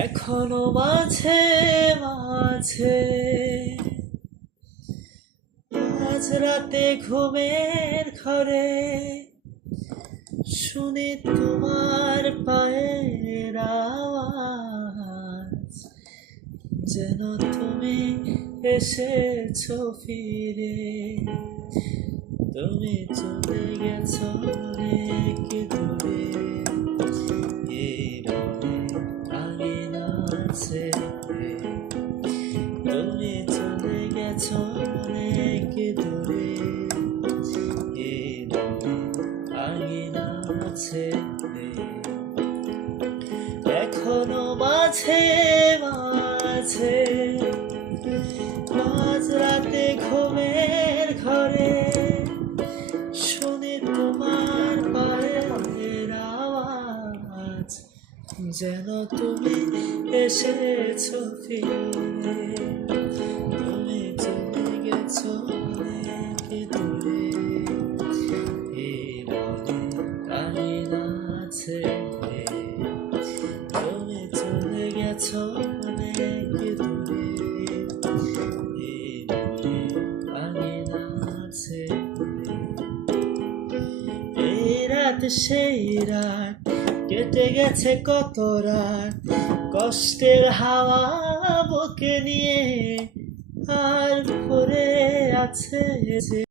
এখনো মাঝে মাঝে আজ রাতে ঘুমের ঘরে শুনি তোমার পায়ের আওয়াজ, যেন তুমি এসেছো ফিরে। তুমি চলে গেছো অনেক দূরে, এই মনে আঙিনা ছেড়ে। তুমি চলে গেছো অনেক দূরে, এই মনে আঙিনা ছেড়ে। এখনো মাঝে মাঝে মাঝ রাতে ঘুমের ঘরে শুনি তোমার পায়ের আওয়াজ, যেন তুমি এসেছো ফিরে। তুমি চলে গেছো অনেক দূরে, এই মনে আঙিনা ছেড়ে। তুমি চলে গেছো অনেক দূরে, এই মনে আঙিনা ছেড়ে। এই রাত সেই রাত কেটে গেছে কত রাত, কষ্টের হাওয়া বুকে নিয়ে আর পড়ে আছে যে